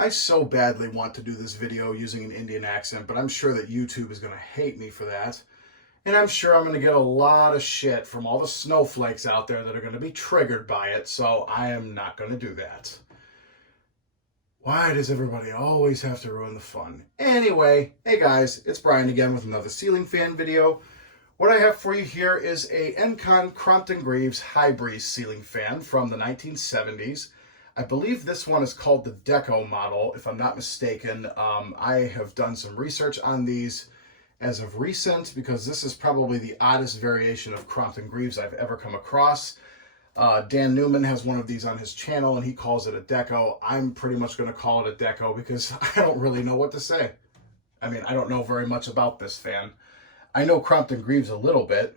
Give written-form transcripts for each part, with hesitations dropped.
I so badly want to do this video using an Indian accent, but I'm sure that YouTube is going to hate me for that. And I'm sure I'm going to get a lot of shit from all the snowflakes out there that are going to be triggered by it, so I am not going to do that. Why does everybody always have to ruin the fun? Anyway, hey guys, it's Brian again with another ceiling fan video. What I have for you here is a Encon Crompton Greaves high breeze ceiling fan from the 1970s. I believe this one is called the Deco model, if I'm not mistaken. I have done some research on these as of recent because this is probably the oddest variation of Crompton Greaves I've ever come across. Dan Newman has one of these on his channel and he calls it a Deco. I'm pretty much going to call it a Deco because I don't really know what to say. I mean, I don't know very much about this fan. I know Crompton Greaves a little bit.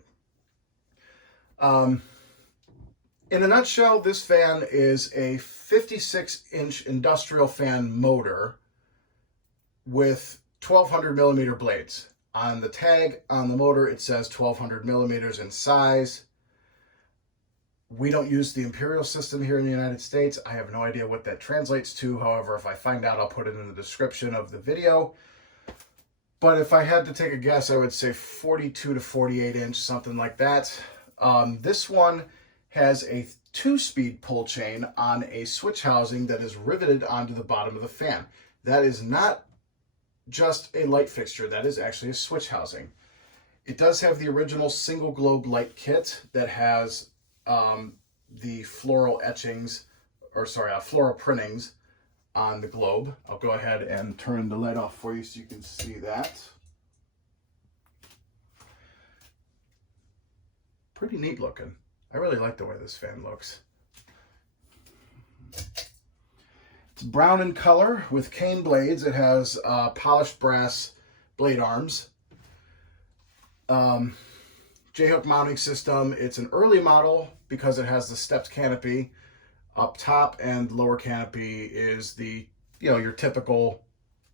In a nutshell, this fan is a 56-inch industrial fan motor with 1200 millimeter blades. On the tag on the motor, it says 1200 millimeters in size. We don't use the imperial system here in the United States. I have no idea what that translates to. However, if I find out, I'll put it in the description of the video. But if I had to take a guess, I would say 42 to 48 inch, something like that. This one has a 2-speed pull chain on a switch housing that is riveted onto the bottom of the fan. That is not just a light fixture, that is actually a switch housing. It does have the original single globe light kit that has the floral etchings, or sorry, floral printings on the globe. I'll go ahead and turn the light off for you so you can see that. Pretty neat looking. I really like the way this fan looks. It's brown in color with cane blades. It has polished brass blade arms. J-hook mounting system. It's an early model because it has the stepped canopy up top, and lower canopy is the, your typical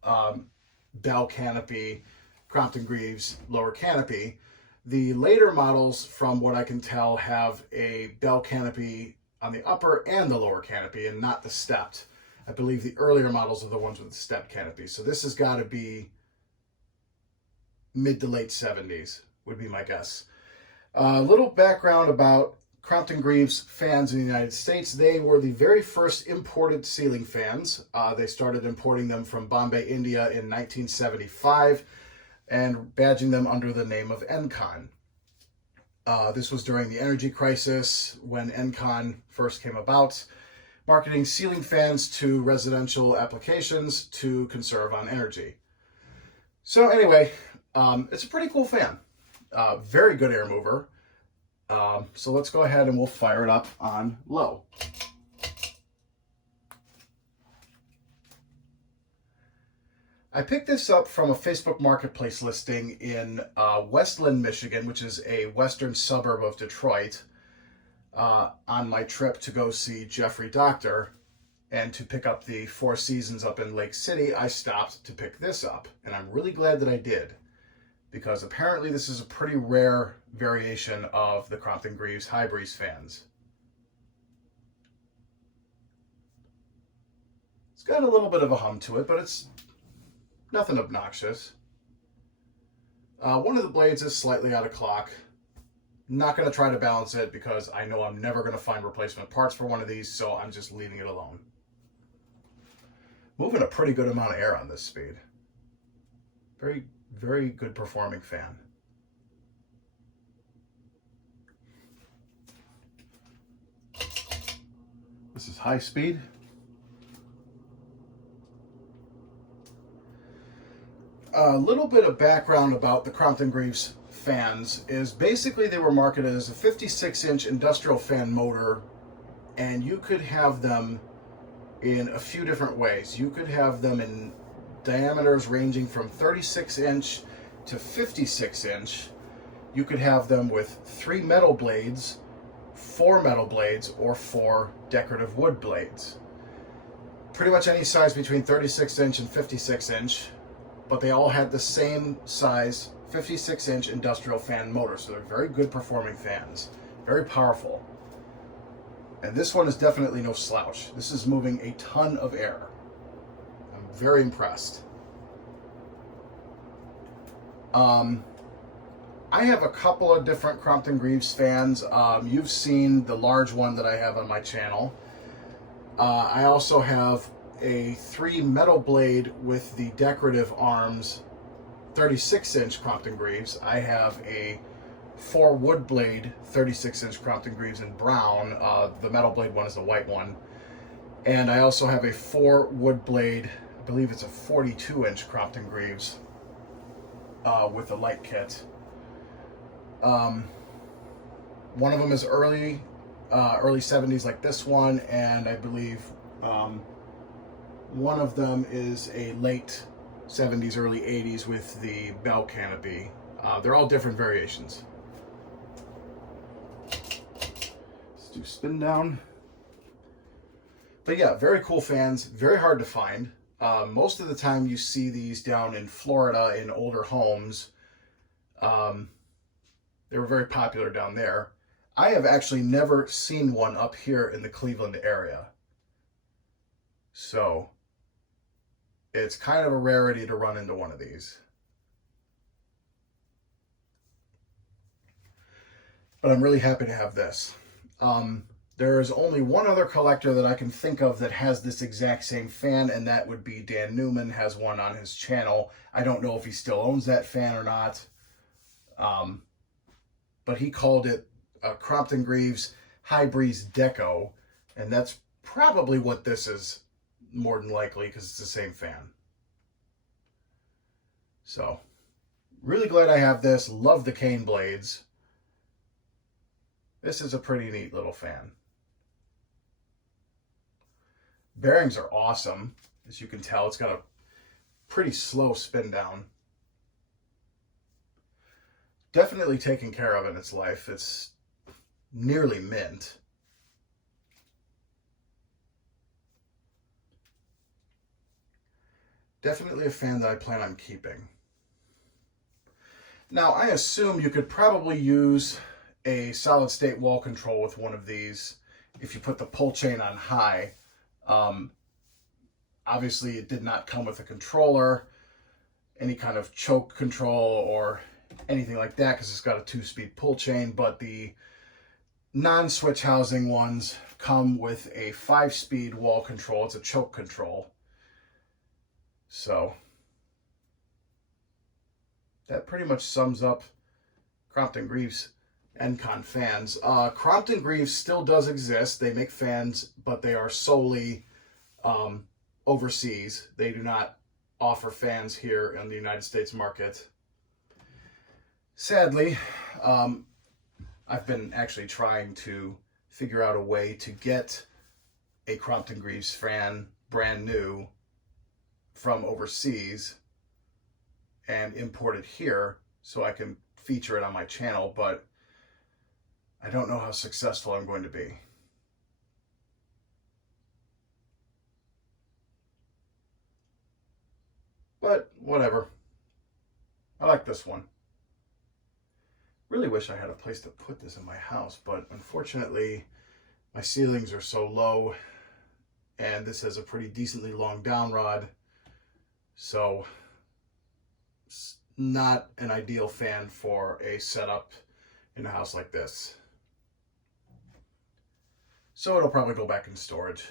bell canopy, Crompton Greaves lower canopy. The later models, from what I can tell, have a bell canopy on the upper and the lower canopy and not the stepped. I believe the earlier models are the ones with the stepped canopy. So this has got to be mid to late 70s would be my guess. A little background about Crompton Greaves fans in the United States. They were the very first imported ceiling fans. They started importing them from Bombay, India in 1975 and badging them under the name of Encon. This was during the energy crisis when Encon first came about, marketing ceiling fans to residential applications to conserve on energy. So anyway, it's a pretty cool fan. Very good air mover. So let's go ahead and we'll fire it up on low. I picked this up from a Facebook Marketplace listing in Westland, Michigan, which is a western suburb of Detroit, on my trip to go see Jeffrey Doctor and to pick up the Four Seasons up in Lake City. I stopped to pick this up, and I'm really glad that I did, because apparently this is a pretty rare variation of the Crompton Greaves high breeze fans. It's got a little bit of a hum to it, but it's nothing obnoxious. One of the blades is slightly out of clock. Not going to try to balance it because I know I'm never going to find replacement parts for one of these, so I'm just leaving it alone. Moving a pretty good amount of air on this speed. Very, very good performing fan. This is high speed. A little bit of background about the Crompton Greaves fans is basically they were marketed as a 56-inch industrial fan motor, and you could have them in a few different ways. You could have them in diameters ranging from 36-inch to 56-inch. You could have them with 3 metal blades, 4 metal blades, or 4 decorative wood blades. Pretty much any size between 36-inch and 56-inch. But they all had the same size 56-inch industrial fan motor, so they're very good performing fans, very powerful. And this one is definitely no slouch. This is moving a ton of air. Very impressed. I have a couple of different Crompton Greaves fans. You've seen the large one that I have on my channel. I also have a 3 metal blade with the decorative arms 36-inch Crompton Greaves. I have a 4 wood blade 36-inch Crompton Greaves in brown. The metal blade one is the white one. And I also have a 4 wood blade, I believe it's a 42-inch Crompton Greaves with a light kit. One of them is early 70s like this one, and I believe one of them is a late 70s, early 80s with the bell canopy. They're all different variations. Let's do spin down. But yeah, very cool fans, very hard to find. Most of the time you see these down in Florida in older homes. They were very popular down there. I have actually never seen one up here in the Cleveland area. So it's kind of a rarity to run into one of these. But I'm really happy to have this. There is only one other collector that I can think of that has this exact same fan, and that would be Dan Newman, has one on his channel. I don't know if he still owns that fan or not. But he called it a Crompton Greaves High Breeze Deco, and that's probably what this is, more than likely, because it's the same fan. So, really glad I have this. Love the cane blades. This is a pretty neat little fan. Bearings are awesome. As you can tell, it's got a pretty slow spin down. Definitely taken care of in its life. It's nearly mint. Definitely a fan that I plan on keeping. Now, I assume you could probably use a solid state wall control with one of these if you put the pull chain on high. Obviously, it did not come with a controller, any kind of choke control or anything like that, because it's got a 2-speed pull chain, but the non-switch housing ones come with a 5-speed wall control. It's a choke control. So that pretty much sums up Crompton Greaves Encon fans. Crompton Greaves still does exist. They make fans, but they are solely overseas. They do not offer fans here in the United States market. Sadly, I've been actually trying to figure out a way to get a Crompton Greaves fan brand new from overseas and import it here so I can feature it on my channel, but I don't know how successful I'm going to be. But whatever. I like this one. Really wish I had a place to put this in my house, but unfortunately my ceilings are so low and this has a pretty decently long down rod, so it's not an ideal fan for a setup in a house like this. So it'll probably go back in storage.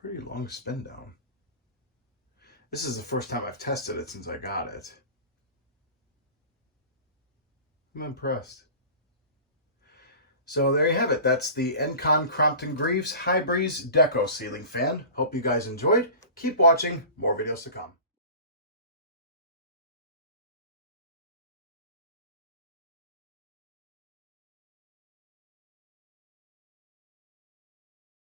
Pretty long spin down. This is the first time I've tested it since I got it. I'm impressed. So there you have it. That's the Encon Crompton Greaves High Breeze Deco ceiling fan. Hope you guys enjoyed. Keep watching. More videos to come.